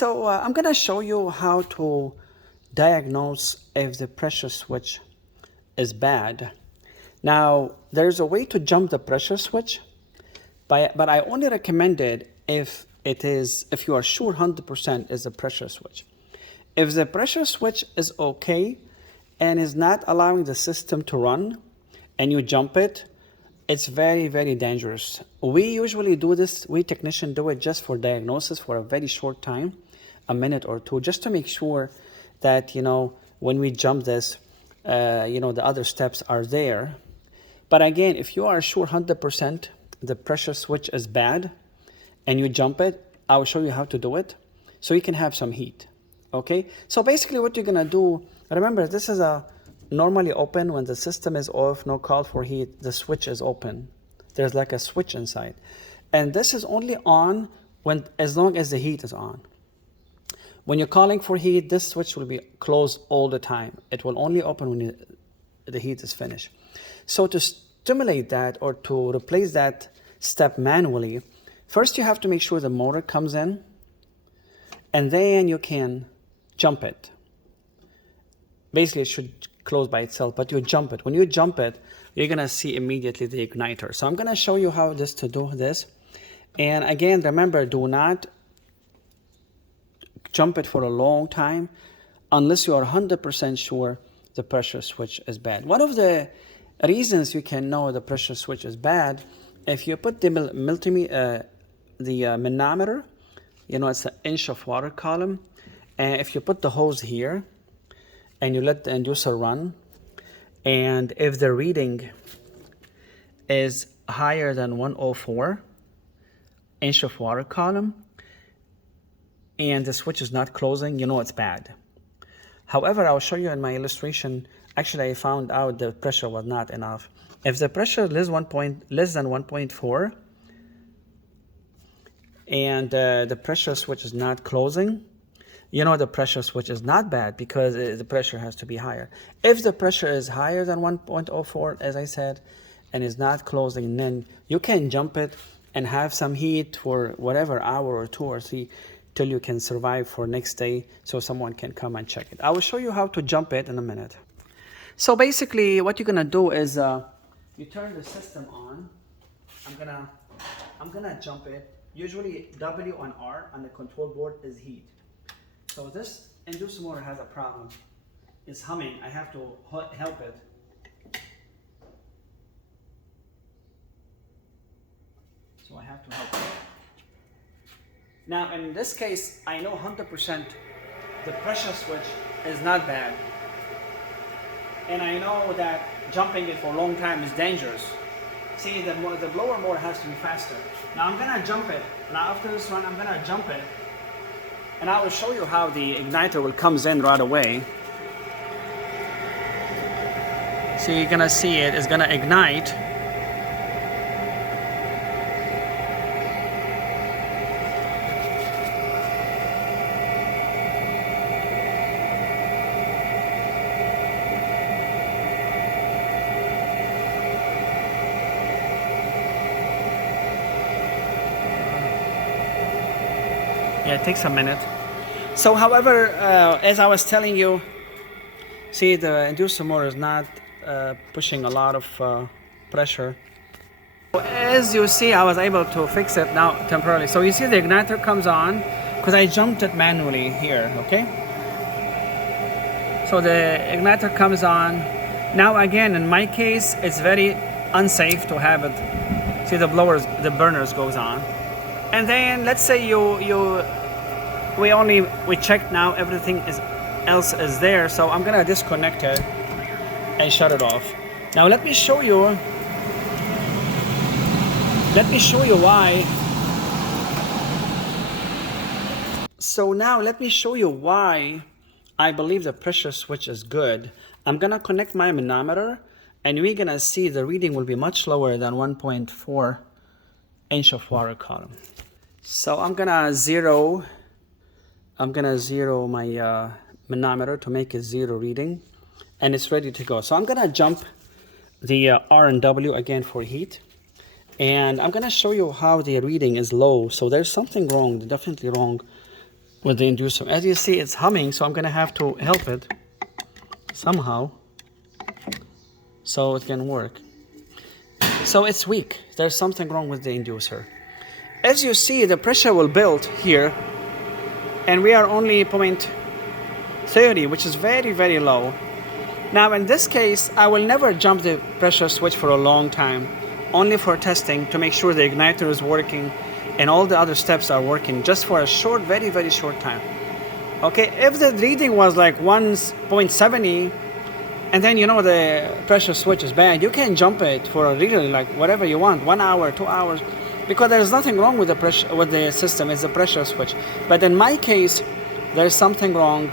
So I'm going to show you how to diagnose if the pressure switch is bad. Now, there's a way to jump the pressure switch, but I only recommend it if you are sure 100% is a pressure switch. If the pressure switch is okay and is not allowing the system to run and you jump it, it's very, very dangerous. We usually do this, we technicians do it just for diagnosis for a very short time, a minute or two, just to make sure that, when we jump this, the other steps are there. But again, if you are sure 100% the pressure switch is bad and you jump it, I will show you how to do it so you can have some heat. Okay, so basically what you're gonna do, remember this is a normally open when the system is off, no call for heat, the switch is open. There's like a switch inside. And this is only on as long as the heat is on. When you're calling for heat, this switch will be closed all the time. It will only open when the heat is finished. So to stimulate that or to replace that step manually, first you have to make sure the motor comes in, and then you can jump it. Basically, it should close by itself, but you jump it. When you jump it, you're gonna see immediately the igniter. So I'm gonna show you how to do this. And again, remember, do not jump it for a long time unless you are 100% sure the pressure switch is bad. One of the reasons you can know the pressure switch is bad, if you put the manometer, it's an inch of water column, and if you put the hose here and you let the inducer run, and if the reading is higher than 104 inch of water column and the switch is not closing, it's bad. However, I'll show you in my illustration, actually I found out the pressure was not enough. If the pressure is less than 1.4 and the pressure switch is not closing, the pressure switch is not bad because the pressure has to be higher. If the pressure is higher than 1.04, as I said, and is not closing, then you can jump it and have some heat for whatever hour or 2 or 3 till you can survive for next day so someone can come and check it. I will show you how to jump it in a minute. So basically what you're gonna do is you turn the system on. I'm gonna jump it. Usually W and R on the control board is heat. So this inducer motor has a problem. It's humming. I have to help it. So I have to help it. Now in this case, I know 100% the pressure switch is not bad. And I know that jumping it for a long time is dangerous. See, the blower motor has to be faster. Now I'm gonna jump it. Now after this run, I'm gonna jump it. And I will show you how the igniter will comes in right away. So you're gonna see it's gonna ignite. Yeah, it takes a minute. So however, as I was telling you, see, the inducer motor is not pushing a lot of pressure. So as you see, I was able to fix it now temporarily. So you see the igniter comes on because I jumped it manually here, okay? So the igniter comes on. Now again, in my case, it's very unsafe to have it. See, the burners goes on. And then let's say we checked now, everything else is there, so I'm gonna disconnect it and shut it off. Now let me show you why. So now let me show you why I believe the pressure switch is good. I'm gonna connect my manometer and we're gonna see the reading will be much lower than 1.4 inch of water column. So I'm gonna zero my manometer to make it 0 reading, and it's ready to go. So I'm gonna jump the R and W again for heat, and I'm gonna show you how the reading is low. So there's something wrong, definitely wrong with the inducer. As you see, it's humming, so I'm gonna have to help it somehow so it can work. So it's weak. There's something wrong with the inducer. As you see, the pressure will build here, and we are only 0.30, which is very, very low. Now in this case, I will never jump the pressure switch for a long time, only for testing to make sure the igniter is working and all the other steps are working, just for a short, very, very short time. Okay, if the reading was like 1.70, and then you know the pressure switch is bad, you can jump it for a really like whatever you want, 1 hour, 2 hours, because there's nothing wrong with the pressure, with the system. It's the pressure switch. But in my case, there's something wrong.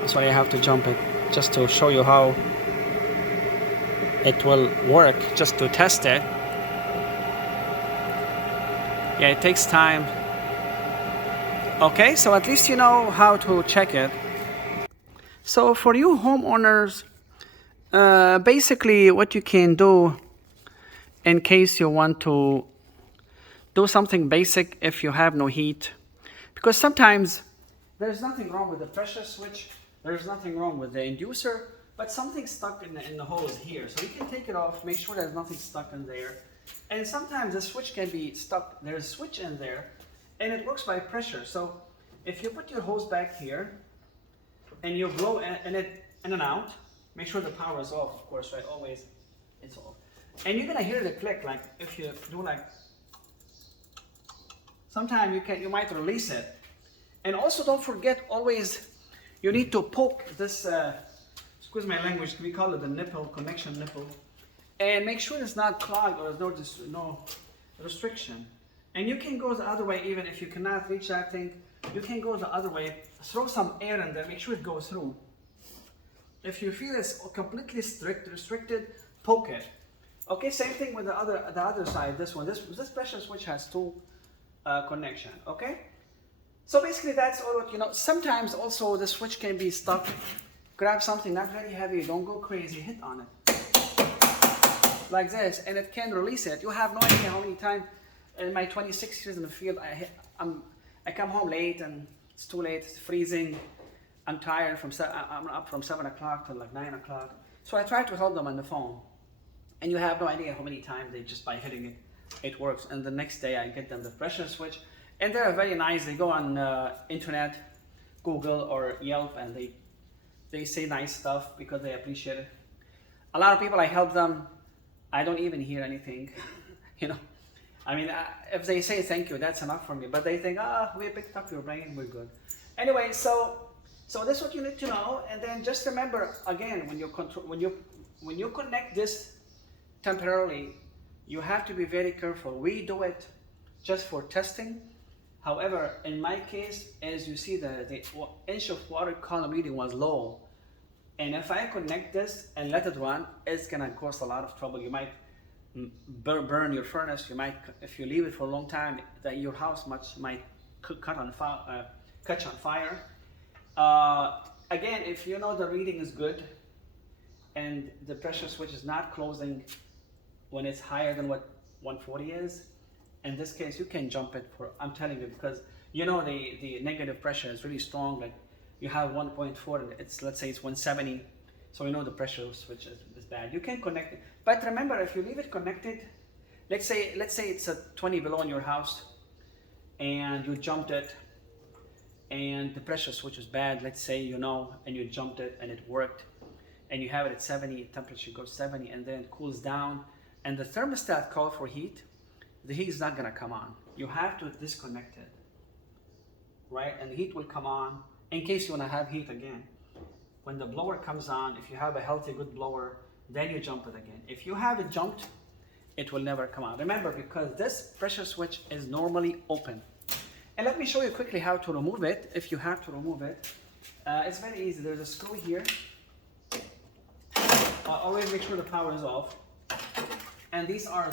That's why I have to jump it, just to show you how it will work, just to test it. Yeah, it takes time. Okay, so at least you know how to check it. So for you homeowners, basically what you can do in case you want to do something basic if you have no heat, because sometimes there's nothing wrong with the pressure switch, there's nothing wrong with the inducer, but something's stuck in the hose here. So you can take it off, make sure there's nothing stuck in there. And sometimes the switch can be stuck, there's a switch in there, and it works by pressure. So if you put your hose back here, and you blow in it in and out, make sure the power is off, of course, right? Always, it's off. And you're gonna hear the click, like if you do like, sometimes you might release it. And also don't forget, always, you need to poke this, excuse my language, we call it the nipple, connection nipple. And make sure it's not clogged or there's no restriction. And you can go the other way, even if you cannot reach that thing, you can go the other way, throw some air in there, make sure it goes through. If you feel it's completely restricted, poke it. Okay, same thing with the other side, this one. This pressure switch has two connection, okay? So basically that's all what you know. Sometimes also the switch can be stuck. Grab something not very heavy, don't go crazy, hit on it. Like this, and it can release it. You have no idea how many times in my 26 years in the field, I come home late and it's too late, it's freezing. I'm tired, I'm up from 7 o'clock till like 9 o'clock. So I try to help them on the phone. And you have no idea how many times they just by hitting it, it works. And the next day I get them the pressure switch. And they're very nice. They go on internet, Google or Yelp, and they say nice stuff because they appreciate it. A lot of people, I help them, I don't even hear anything, you know. I mean, if they say thank you, that's enough for me. But they think, we picked up your brain, we're good. Anyway, so that's what you need to know. And then just remember, again, when you connect this temporarily, you have to be very careful. We do it just for testing. However, in my case, as you see, the inch of water column reading was low. And if I connect this and let it run, it's gonna cause a lot of trouble. You might burn your furnace. You might, if you leave it for a long time, that your house might catch on fire. Again, if you know the reading is good and the pressure switch is not closing when it's higher than what 140 is, in this case you can jump it for, I'm telling you, because you know the negative pressure is really strong. Like you have 1.4 and it's, let's say it's 170, so you know the pressure switch is bad. You can connect it, but remember, if you leave it connected, let's say it's a 20 below in your house and you jumped it and the pressure switch is bad, let's say, you know, and you jumped it and it worked, and you have it at 70, temperature goes 70, and then it cools down, and the thermostat calls for heat, the heat is not gonna come on. You have to disconnect it, right? And the heat will come on in case you wanna have heat again. When the blower comes on, if you have a healthy, good blower, then you jump it again. If you have it jumped, it will never come on. Remember, because this pressure switch is normally open. And let me show you quickly how to remove it, if you have to remove it. It's very easy. There's a screw here. Always make sure the power is off. And these are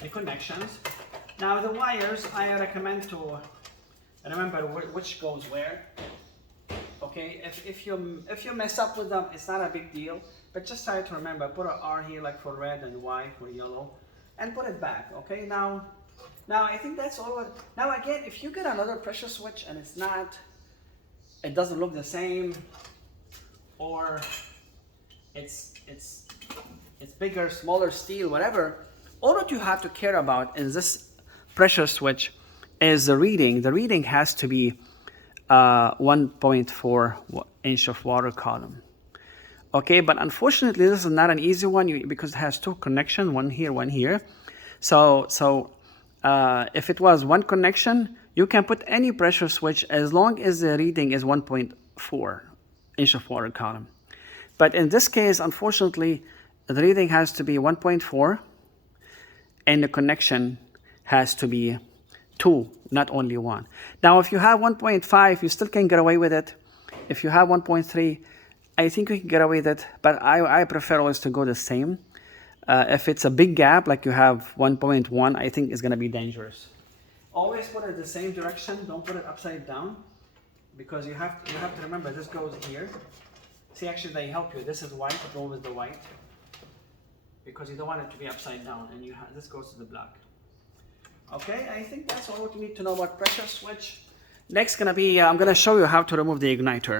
the connections. Now the wires, I recommend to remember which goes where. Okay, if you mess up with them, it's not a big deal. But just try to remember, put an R here like for red and Y for yellow, and put it back. Okay, now Now I think that's all. Now again, if you get another pressure switch and it doesn't look the same, or it's bigger, smaller steel, whatever, all that you have to care about in this pressure switch is the reading. The reading has to be 1.4 inch of water column. Okay, but unfortunately this is not an easy one because it has two connections, one here, one here. So if it was one connection, you can put any pressure switch as long as the reading is 1.4 inch of water column. But in this case, unfortunately, the reading has to be 1.4 and the connection has to be 2, not only 1. Now, if you have 1.5, you still can get away with it. If you have 1.3, I think you can get away with it, but I prefer always to go the same. If it's a big gap, like you have 1.1, I think it's going to be dangerous. Always put it the same direction. Don't put it upside down, because you have to remember this goes here. See, actually they help you. This is white. Go with the white, because you don't want it to be upside down, and this goes to the black. Okay, I think that's all what you need to know about pressure switch. Next gonna be I'm gonna show you how to remove the igniter.